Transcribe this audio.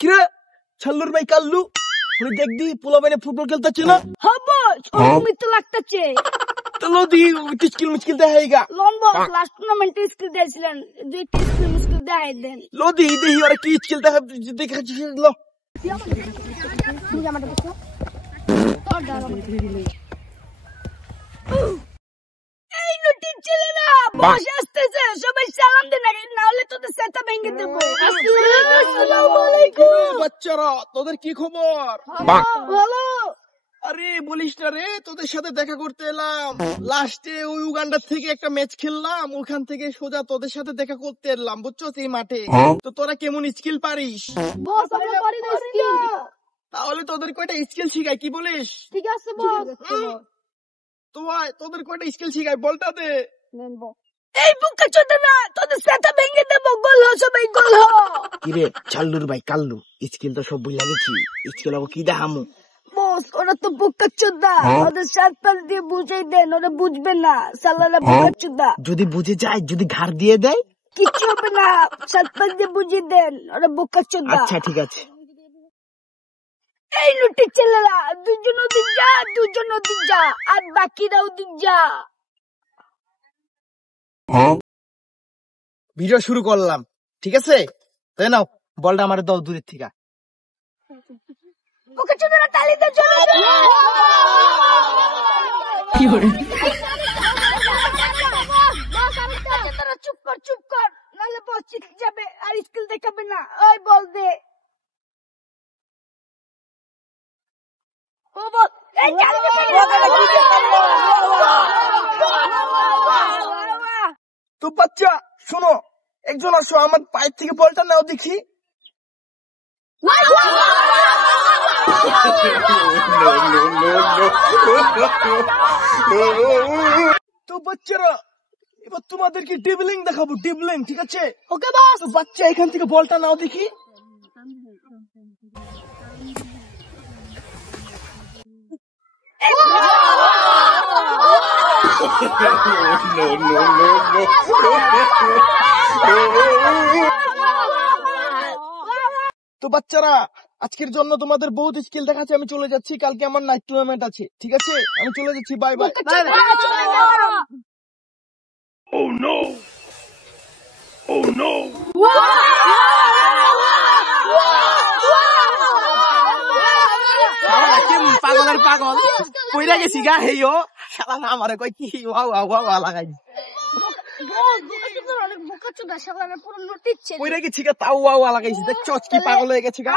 কিরে ছাল্লুর ভাই কাল্লু দেখদি পোলা বাইনে ফুটবল খেলতেছে না? হ্যাঁ বস, ওরকমই তো লাগতেছে। তো লদি স্কিল মিস্কিল দেখাইগা লন বস, লাস্ট টুর্নামেন্টে স্কিল দিয়েছিলেন, দুইটা স্কিল মিস্কিল দেখাই দেন। লদি দেহি ওরা কি স্কিল দেখাচ্ছিস লো। এই নটি ছেলেরা বস আসতেছে, সবাই সালাম দেন, না হলে তোদের সেটা ভেঙে দেবো। আসসালামু আলাইকুম। বাচ্চারা তোদের কি খবর? ভালো। আরে বলিস না রে, তোদের সাথে দেখা করতে এলাম। লাস্টে ওই উগান্ডার থেকে একটা ম্যাচ খেললাম, ওখান থেকে সোজা তোদের সাথে দেখা করতে এলাম, বুঝছো? এই মাঠে তো তোরা কেমন স্কিল পারিস? বস আমরা পারি না স্কিল। তাহলে তোদের কয়টা স্কিল শিখাই, কি বলিস? ঠিক আছে বস। তো তোদের কয়টা স্কিল শিখাই বলটা দে। এই বুকা চোদা না, তোদের সেটা ভেঙে দেবো। গোল হো, সবাই গোল হো। কিরে ছাল্লুর ভাই কাল্লু, স্কিল তো সব বুঝলা গেছি, স্কিল আবার কি দেখামু? বস ওরা তো বুকা চোদা, ওদের সাত পাল দিয়ে বুঝাই দেন, ওরা বুঝবে না। সালারা বুকা চোদা। যদি বুঝে যায়, যদি ঘাড় দিয়ে দেয় কিচ্ছু হবে না, সাত পাল দিয়ে বুঝিয়ে দেন, ওরা বুকা চোদা। আচ্ছা ঠিক আছে। এই লুটি ছেলেরা দুজন ওদিক যা, দুজন ওদিক যা, আর বাকিরা ওদিক যা। ভিডিও শুরু করলাম, ঠিক আছে? তাই নাও বলটা আমার দাও দূরের থেকে। বুকা চোদারা তালি দিয়ে চলে যাবে। কি করে? তোরা চুপ কর, নাহলে বস শিখে যাবে আর স্কিল দেখাবে না। ওই বল দে। ও বল, এই চালু তো বাচ্চা শোনো, একজন আসো, আমার পায়ের থেকে বলটা নাও দেখি। তো বাচ্চারা এবার তোমাদেরকে ডিবলিং দেখাবো, ডিবলিং, ঠিক আছে? ওকে বস। তো বাচ্চা এখান থেকে বলটা নাও দেখি। তো বাচ্চারা আজকের জন্য তোমাদের বহুত স্কিল দেখাচ্ছে, আমি চলে যাচ্ছি, কালকে আমার নাইট টুর্নামেন্ট আছে, ঠিক আছে? আমি চলে যাচ্ছি, bye bye. Oh no! Oh no! পাগলের পাগল কইরা গেছি গা, হেইও শালা আমারে কই কি ওয়া লাগাই অনেক বোকা চোদা, সালারা পুরো লুটিচ্ছে। কইরা গেছি গা, তাও ওয়া লাগাইছি, দেখছো কি পাগল হয়ে গেছি গা।